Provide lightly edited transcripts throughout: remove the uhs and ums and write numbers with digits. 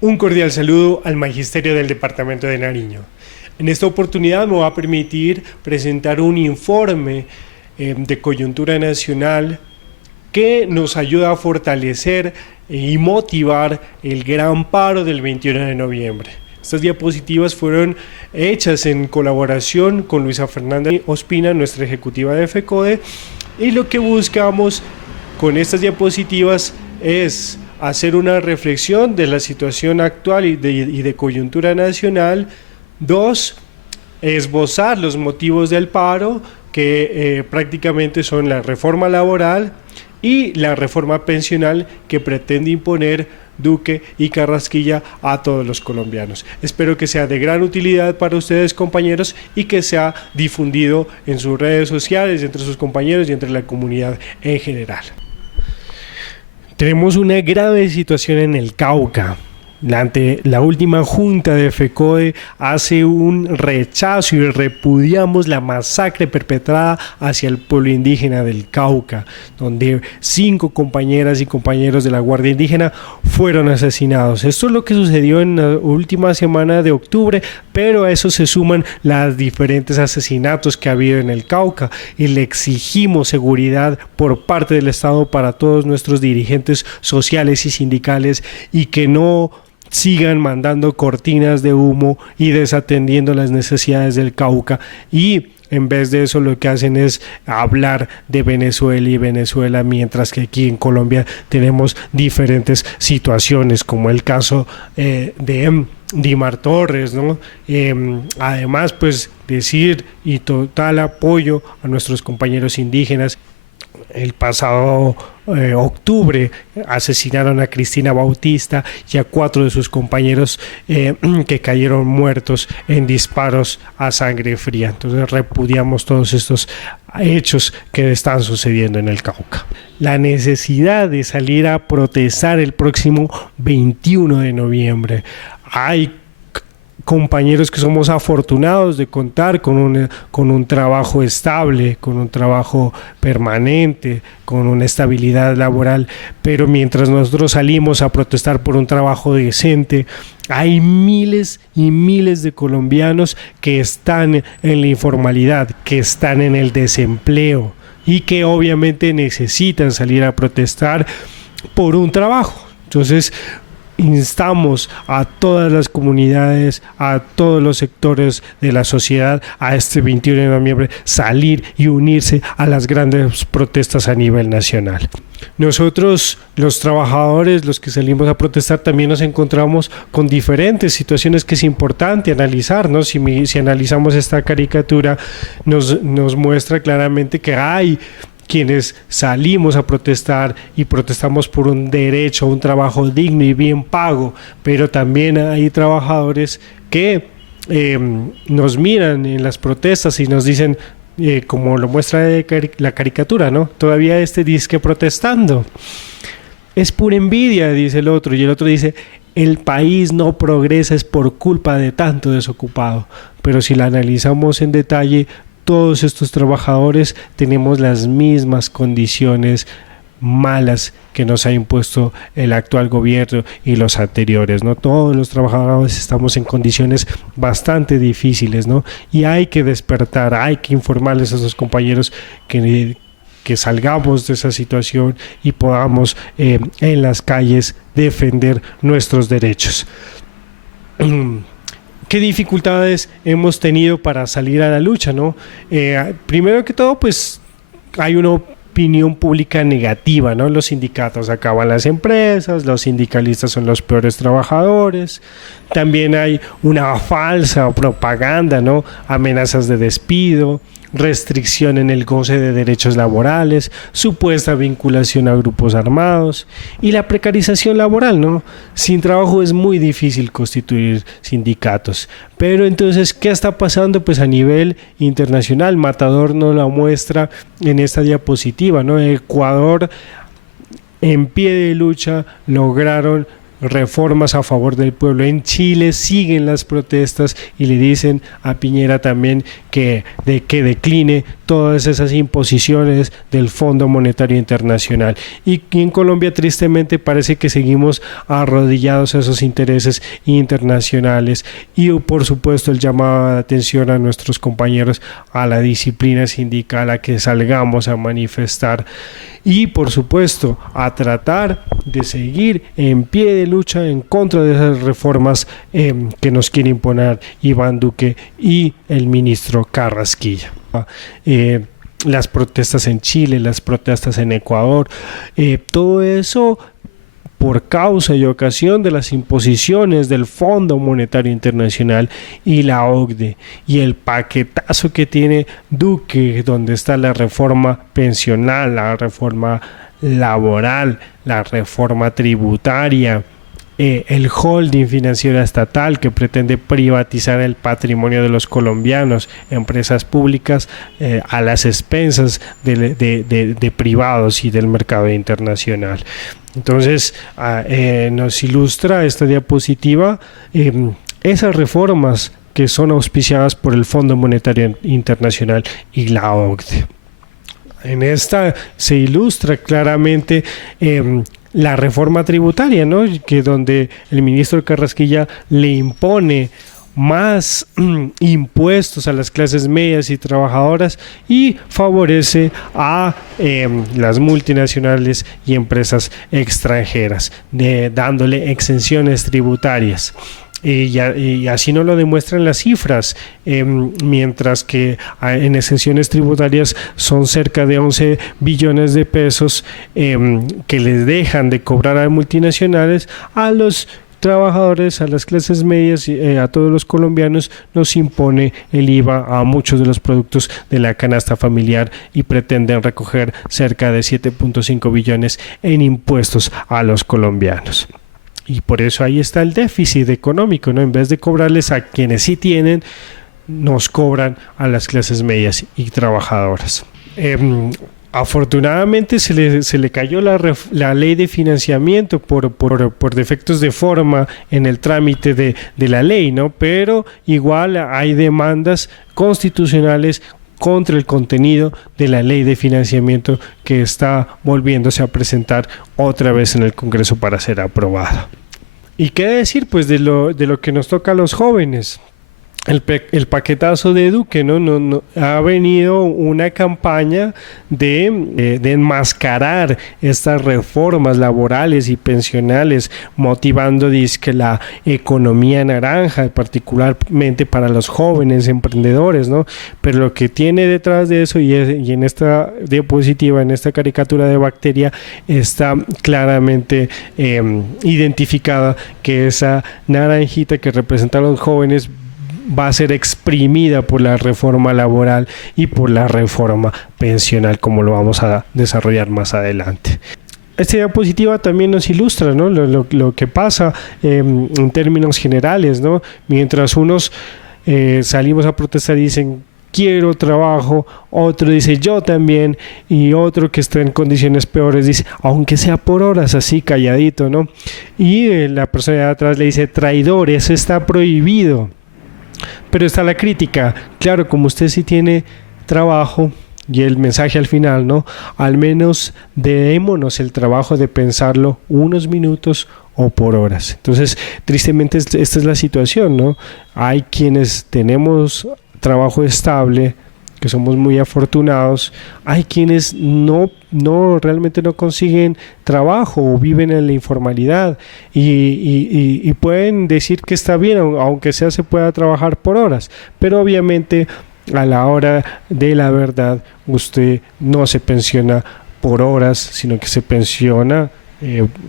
Un cordial saludo al Magisterio del Departamento de Nariño. En esta oportunidad me va a permitir presentar un informe de coyuntura nacional que nos ayuda a fortalecer y motivar el gran paro del 21 de noviembre. Estas diapositivas fueron hechas en colaboración con Luisa Fernanda Ospina, nuestra ejecutiva de FECODE, y lo que buscamos con estas diapositivas es hacer una reflexión de la situación actual y de coyuntura nacional. 2, esbozar los motivos del paro, que prácticamente son la reforma laboral y la reforma pensional que pretende imponer Duque y Carrasquilla a todos los colombianos. Espero que sea de gran utilidad para ustedes, compañeros, y que sea difundido en sus redes sociales, entre sus compañeros y entre la comunidad en general. Tenemos una grave situación en el Cauca. Ante la última junta de FECODE hace un rechazo y repudiamos la masacre perpetrada hacia el pueblo indígena del Cauca, donde 5 compañeras y compañeros de la Guardia Indígena fueron asesinados. Esto es lo que sucedió en la última semana de octubre, pero a eso se suman los diferentes asesinatos que ha habido en el Cauca, y le exigimos seguridad por parte del Estado para todos nuestros dirigentes sociales y sindicales, y que no sigan mandando cortinas de humo y desatendiendo las necesidades del Cauca, y en vez de eso lo que hacen es hablar de Venezuela y Venezuela, mientras que aquí en Colombia tenemos diferentes situaciones, como el caso de Dimar Torres, ¿no? Además, pues decir y total apoyo a nuestros compañeros indígenas. El pasado octubre asesinaron a Cristina Bautista y a 4 de sus compañeros que cayeron muertos en disparos a sangre fría. Entonces repudiamos todos estos hechos que están sucediendo en el Cauca. La necesidad de salir a protestar el próximo 21 de noviembre. Hay compañeros que somos afortunados de contar con un trabajo estable, con un trabajo permanente, con una estabilidad laboral, pero mientras nosotros salimos a protestar por un trabajo decente, hay miles y miles de colombianos que están en la informalidad, que están en el desempleo y que obviamente necesitan salir a protestar por un trabajo. Entonces, instamos a todas las comunidades, a todos los sectores de la sociedad, a este 21 de noviembre salir y unirse a las grandes protestas a nivel nacional. Nosotros, los trabajadores, los que salimos a protestar, también nos encontramos con diferentes situaciones que es importante analizar, ¿no? Si analizamos esta caricatura, nos muestra claramente que hay quienes salimos a protestar y protestamos por un derecho a un trabajo digno y bien pago, pero también hay trabajadores que nos miran en las protestas y nos dicen, como lo muestra la caricatura, ¿no? Todavía disque protestando. Es pura envidia, dice el otro, y el otro dice, el país no progresa es por culpa de tanto desocupado. Pero si la analizamos en detalle, todos estos trabajadores tenemos las mismas condiciones malas que nos ha impuesto el actual gobierno y los anteriores, ¿no? Todos los trabajadores estamos en condiciones bastante difíciles, ¿no? Y hay que despertar, hay que informarles a esos compañeros que salgamos de esa situación y podamos en las calles defender nuestros derechos. ¿Qué dificultades hemos tenido para salir a la lucha, ¿no? Primero que todo, pues hay una opinión pública negativa, ¿no? Los sindicatos acaban las empresas, los sindicalistas son los peores trabajadores. También hay una falsa propaganda, ¿no? Amenazas de despido, restricción en el goce de derechos laborales, supuesta vinculación a grupos armados y la precarización laboral, ¿no? Sin trabajo es muy difícil constituir sindicatos. Pero entonces, ¿qué está pasando? Pues a nivel internacional, Matador nos la muestra en esta diapositiva, ¿no? Ecuador, en pie de lucha, lograron reformas a favor del pueblo. En Chile siguen las protestas y le dicen a Piñera también que decline todas esas imposiciones del Fondo Monetario Internacional. Y en Colombia tristemente parece que seguimos arrodillados a esos intereses internacionales y por supuesto el llamado de atención a nuestros compañeros a la disciplina sindical, a que salgamos a manifestar y por supuesto a tratar de seguir en pie de lucha en contra de esas reformas que nos quiere imponer Iván Duque y el ministro Carrasquilla. Las protestas en Chile, las protestas en Ecuador, todo eso por causa y ocasión de las imposiciones del Fondo Monetario Internacional y la OCDE y el paquetazo que tiene Duque, donde está la reforma pensional, la reforma laboral, la reforma tributaria, el holding financiero estatal que pretende privatizar el patrimonio de los colombianos, empresas públicas a las expensas de privados y del mercado internacional. Entonces nos ilustra esta diapositiva esas reformas que son auspiciadas por el Fondo Monetario Internacional y la OCDE. En esta se ilustra claramente la reforma tributaria, ¿no? Que donde el ministro Carrasquilla le impone más impuestos a las clases medias y trabajadoras y favorece a las multinacionales y empresas extranjeras, dándole exenciones tributarias. Y así nos lo demuestran las cifras, mientras que en exenciones tributarias son cerca de 11 billones de pesos que les dejan de cobrar a multinacionales. A los trabajadores, a las clases medias, a todos los colombianos nos impone el IVA a muchos de los productos de la canasta familiar y pretenden recoger cerca de 7.5 billones en impuestos a los colombianos. Y por eso ahí está el déficit económico, ¿no? En vez de cobrarles a quienes sí tienen, nos cobran a las clases medias y trabajadoras. Afortunadamente se le cayó la ley de financiamiento por defectos de forma en el trámite de la ley, ¿no? Pero igual hay demandas constitucionales contra el contenido de la ley de financiamiento que está volviéndose a presentar otra vez en el Congreso para ser aprobada. ¿Y qué decir pues de lo que nos toca a los jóvenes? El paquetazo de Duque, ¿no? Ha venido una campaña de enmascarar estas reformas laborales y pensionales, motivando dizque la economía naranja, particularmente para los jóvenes emprendedores, ¿no? Pero lo que tiene detrás de eso, y en esta diapositiva, en esta caricatura de bacteria, está claramente identificada que esa naranjita que representa a los jóvenes va a ser exprimida por la reforma laboral y por la reforma pensional, como lo vamos a desarrollar más adelante. Esta diapositiva también nos ilustra, ¿no? lo que pasa en términos generales, ¿no? Mientras unos salimos a protestar y dicen quiero trabajo, otro dice yo también, y otro que está en condiciones peores dice aunque sea por horas, así calladito, ¿no? Y la persona de atrás le dice traidor, eso está prohibido. Pero está la crítica, claro, como usted sí tiene trabajo, y el mensaje al final, ¿no? Al menos démonos el trabajo de pensarlo unos minutos o por horas. Entonces, tristemente esta es la situación, ¿no? Hay quienes tenemos trabajo estable, que somos muy afortunados, hay quienes realmente no consiguen trabajo o viven en la informalidad y pueden decir que está bien, aunque sea se pueda trabajar por horas, pero obviamente a la hora de la verdad usted no se pensiona por horas, sino que se pensiona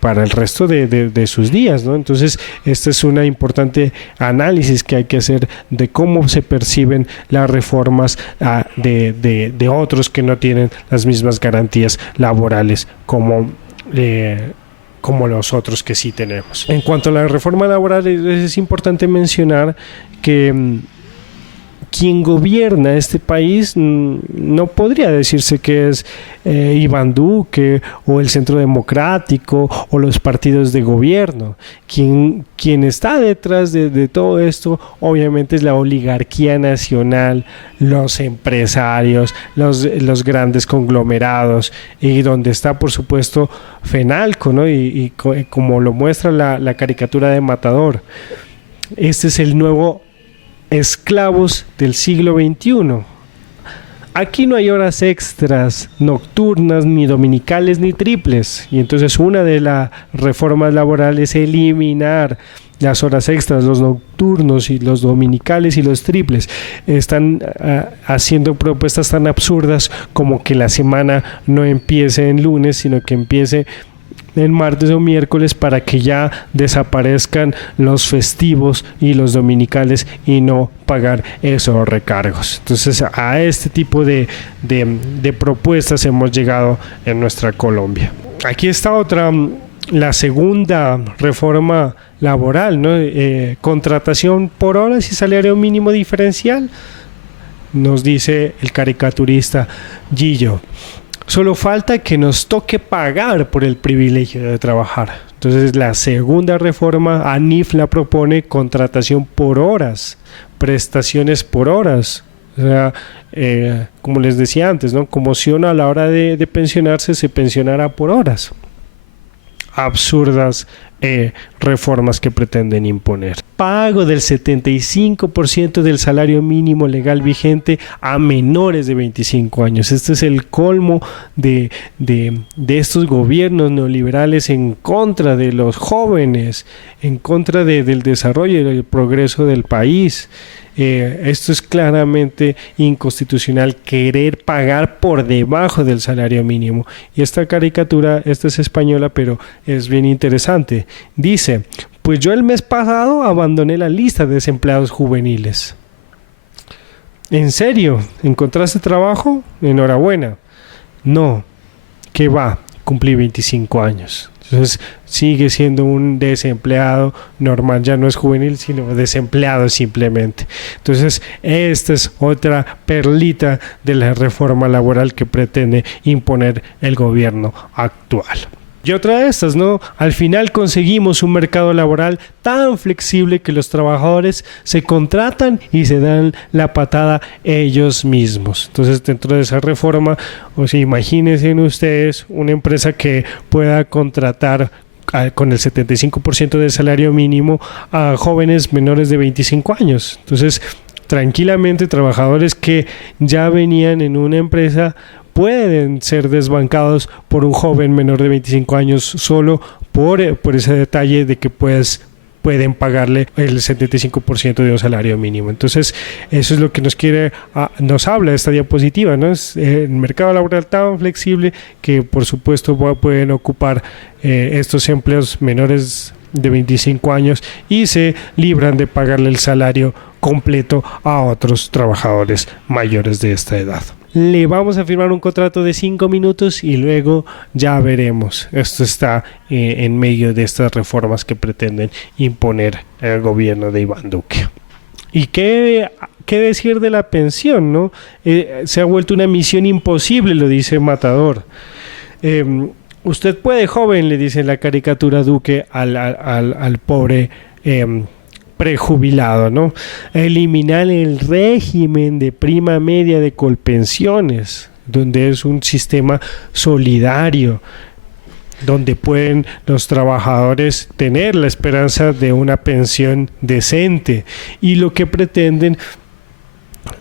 para el resto de sus días, ¿no? Entonces, este es un importante análisis que hay que hacer de cómo se perciben las reformas de otros que no tienen las mismas garantías laborales como los otros que sí tenemos. En cuanto a la reforma laboral, es importante mencionar que quien gobierna este país no podría decirse que es Iván Duque o el Centro Democrático o los partidos de gobierno. Quien está detrás de todo esto obviamente es la oligarquía nacional, los empresarios, los grandes conglomerados, y donde está por supuesto Fenalco, ¿no? y como lo muestra la caricatura de Matador. Este es el nuevo esclavos del siglo XXI. Aquí no hay horas extras nocturnas, ni dominicales, ni triples. Y entonces una de las reformas laborales es eliminar las horas extras, los nocturnos y los dominicales y los triples. Están haciendo propuestas tan absurdas como que la semana no empiece en lunes, sino que empiece en martes o miércoles, para que ya desaparezcan los festivos y los dominicales y no pagar esos recargos. Entonces a este tipo de propuestas hemos llegado en nuestra Colombia. Aquí está otra, la segunda reforma laboral, ¿no? Contratación por horas y salario mínimo diferencial, nos dice el caricaturista Gillo. Solo falta que nos toque pagar por el privilegio de trabajar. Entonces la segunda reforma, ANIF la propone, contratación por horas, prestaciones por horas. O sea, como les decía antes, ¿no? Como si uno a la hora de pensionarse se pensionara por horas. Absurdas reformas que pretenden imponer. Pago del 75% del salario mínimo legal vigente a menores de 25 años. Este es el colmo de estos gobiernos neoliberales en contra de los jóvenes, en contra del desarrollo y del progreso del país. Esto es claramente inconstitucional, querer pagar por debajo del salario mínimo. Y esta caricatura, esta es española, pero es bien interesante. Dice, pues yo el mes pasado abandoné la lista de desempleados juveniles. ¿En serio? ¿Encontraste trabajo? Enhorabuena. No, ¿qué va? Cumplí 25 años. Entonces sigue siendo un desempleado normal, ya no es juvenil, sino desempleado simplemente. Entonces esta es otra perlita de la reforma laboral que pretende imponer el gobierno actual. Y otra de estas, ¿no? Al final conseguimos un mercado laboral tan flexible que los trabajadores se contratan y se dan la patada ellos mismos. Entonces, dentro de esa reforma, o sea, imagínense ustedes una empresa que pueda contratar con el 75% del salario mínimo a jóvenes menores de 25 años. Entonces, tranquilamente, trabajadores que ya venían en una empresa pueden ser desbancados por un joven menor de 25 años solo por ese detalle de que pueden pagarle el 75% de un salario mínimo. Entonces, eso es lo que nos habla esta diapositiva, ¿no? Es el mercado laboral tan flexible que, por supuesto, pueden ocupar estos empleos menores de 25 años y se libran de pagarle el salario completo a otros trabajadores mayores de esta edad. Le vamos a firmar un contrato de 5 minutos y luego ya veremos. Esto está en medio de estas reformas que pretenden imponer el gobierno de Iván Duque. ¿Y qué decir de la pensión, no? Se ha vuelto una misión imposible, lo dice Matador. Usted puede, joven, le dice en la caricatura Duque al pobre prejubilado, ¿no? Eliminar el régimen de prima media de Colpensiones, donde es un sistema solidario, donde pueden los trabajadores tener la esperanza de una pensión decente. Y lo que pretenden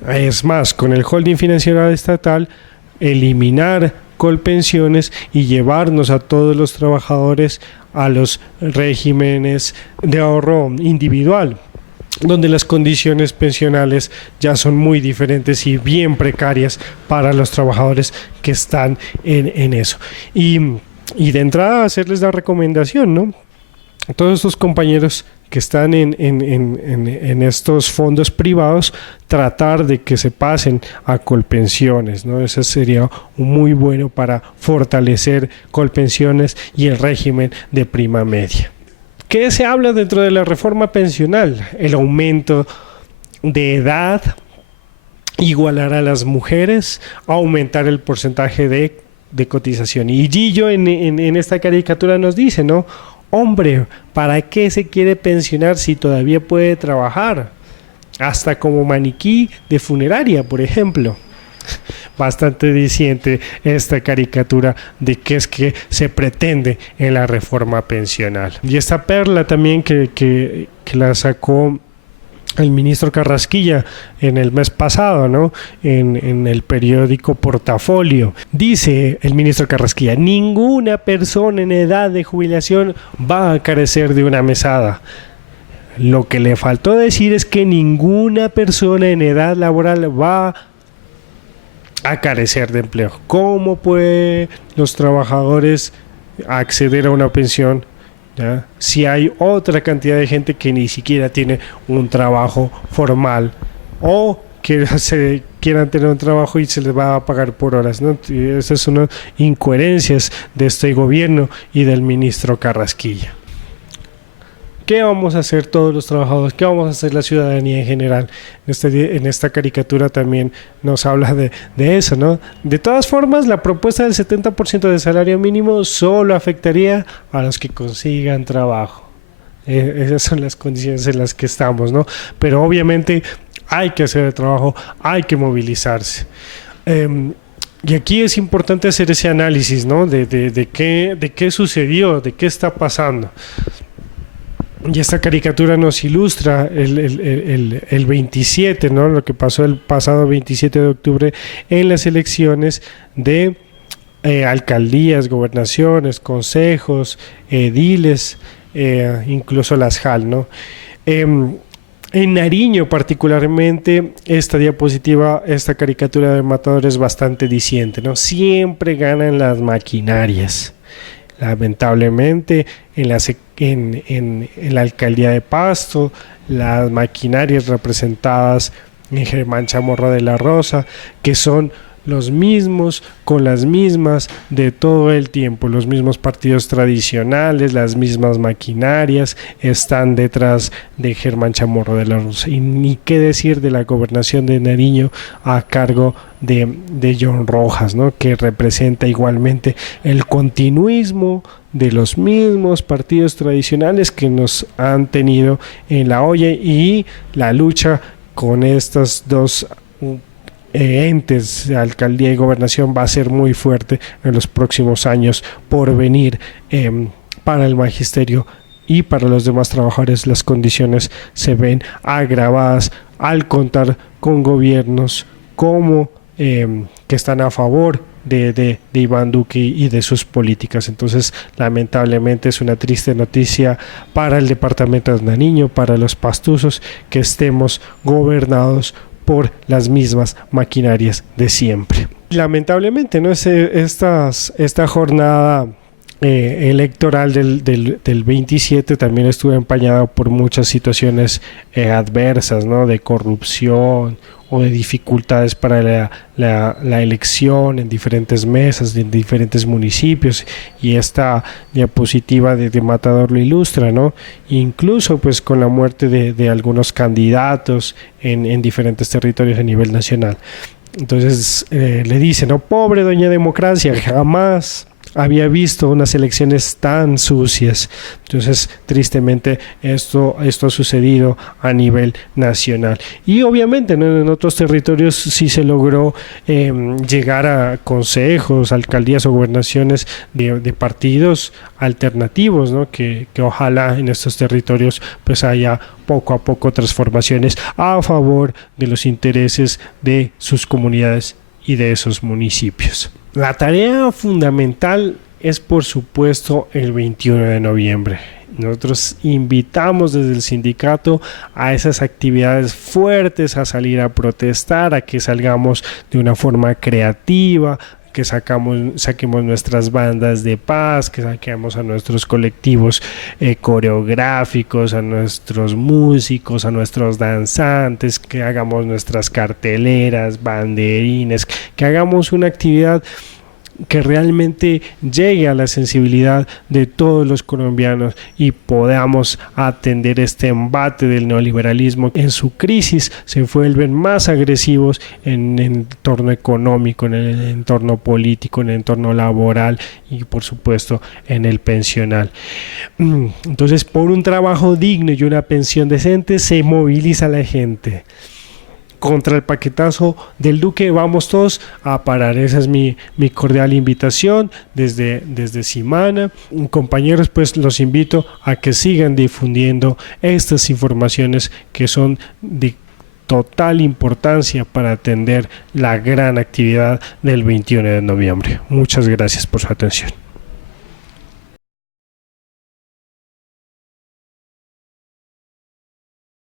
es más, con el holding financiero estatal, eliminar Colpensiones y llevarnos a todos los trabajadores a los regímenes de ahorro individual, donde las condiciones pensionales ya son muy diferentes y bien precarias para los trabajadores que están en eso. Y de entrada hacerles la recomendación, ¿no? Todos estos compañeros que están en estos fondos privados, tratar de que se pasen a Colpensiones, ¿no? Eso sería muy bueno para fortalecer Colpensiones y el régimen de prima media. ¿Qué se habla dentro de la reforma pensional? El aumento de edad igualar a las mujeres, aumentar el porcentaje de cotización. Y Gillo en esta caricatura nos dice, ¿no? Hombre, ¿para qué se quiere pensionar si todavía puede trabajar? Hasta como maniquí de funeraria, por ejemplo. Bastante diciente esta caricatura de qué es que se pretende en la reforma pensional. Y esta perla también que la sacó el ministro Carrasquilla en el mes pasado, ¿no? En el periódico Portafolio. Dice el ministro Carrasquilla: ninguna persona en edad de jubilación va a carecer de una mesada. Lo que le faltó decir es que ninguna persona en edad laboral va a carecer de empleo. ¿Cómo pueden los trabajadores acceder a una pensión, ¿ya?, si hay otra cantidad de gente que ni siquiera tiene un trabajo formal o que se quieran tener un trabajo y se les va a pagar por horas, ¿no? Esas son las incoherencias de este gobierno y del ministro Carrasquilla. ¿Qué vamos a hacer todos los trabajadores? ¿Qué vamos a hacer la ciudadanía en general? En esta caricatura también nos habla de eso, ¿no? De todas formas, la propuesta del 70% de salario mínimo solo afectaría a los que consigan trabajo. Esas son las condiciones en las que estamos, ¿no? Pero obviamente hay que hacer el trabajo, hay que movilizarse. Y aquí es importante hacer ese análisis, ¿no? De qué sucedió, de qué está pasando. Y esta caricatura nos ilustra el 27, ¿no? Lo que pasó el pasado 27 de octubre en las elecciones de alcaldías, gobernaciones, consejos, ediles, incluso las JAL, ¿no? En Nariño particularmente, esta diapositiva, esta caricatura de Matador es bastante diciente, ¿no? Siempre ganan las maquinarias. Lamentablemente en la alcaldía de Pasto, las maquinarias representadas en Germán Chamorro de la Rosa, que son los mismos con las mismas de todo el tiempo, los mismos partidos tradicionales, las mismas maquinarias están detrás de Germán Chamorro de la Rosa. Y ni qué decir de la gobernación de Nariño a cargo de John Rojas, ¿no? Que representa igualmente el continuismo de los mismos partidos tradicionales que nos han tenido en la olla, y la lucha con estas dos entes, alcaldía y gobernación, va a ser muy fuerte en los próximos años por venir. Para el magisterio y para los demás trabajadores las condiciones se ven agravadas al contar con gobiernos como que están a favor de Iván Duque y de sus políticas. Entonces, lamentablemente es una triste noticia para el departamento de Nariño, para los pastusos, que estemos gobernados por las mismas maquinarias de siempre. Lamentablemente, ¿no? Esta jornada electoral del 27 también estuvo empañada por muchas situaciones adversas, ¿no? De corrupción o de dificultades para la elección en diferentes mesas, en diferentes municipios, y esta diapositiva de Matador lo ilustra, ¿no? Incluso pues con la muerte de algunos candidatos en diferentes territorios a nivel nacional. Entonces le dice, ¿no? Pobre doña democracia, jamás había visto unas elecciones tan sucias. Entonces, tristemente, esto ha sucedido a nivel nacional. Y obviamente, ¿no? En otros territorios sí se logró llegar a consejos, alcaldías o gobernaciones de partidos alternativos, ¿no? Que ojalá en estos territorios pues haya poco a poco transformaciones a favor de los intereses de sus comunidades y de esos municipios. La tarea fundamental es, por supuesto, el 21 de noviembre. Nosotros invitamos desde el sindicato a esas actividades fuertes, a salir a protestar, a que salgamos de una forma creativa, que saquemos nuestras bandas de paz, que saquemos a nuestros colectivos coreográficos, a nuestros músicos, a nuestros danzantes, que hagamos nuestras carteleras, banderines, que hagamos una actividad que realmente llegue a la sensibilidad de todos los colombianos y podamos atender este embate del neoliberalismo. En su crisis se vuelven más agresivos en el entorno económico, en el entorno político, en el entorno laboral y por supuesto en el pensional. Entonces, por un trabajo digno y una pensión decente se moviliza la gente. Contra el paquetazo del Duque vamos todos a parar. Esa es mi cordial invitación desde Simana. Compañeros, pues los invito a que sigan difundiendo estas informaciones que son de total importancia para atender la gran actividad del 21 de noviembre. Muchas gracias por su atención.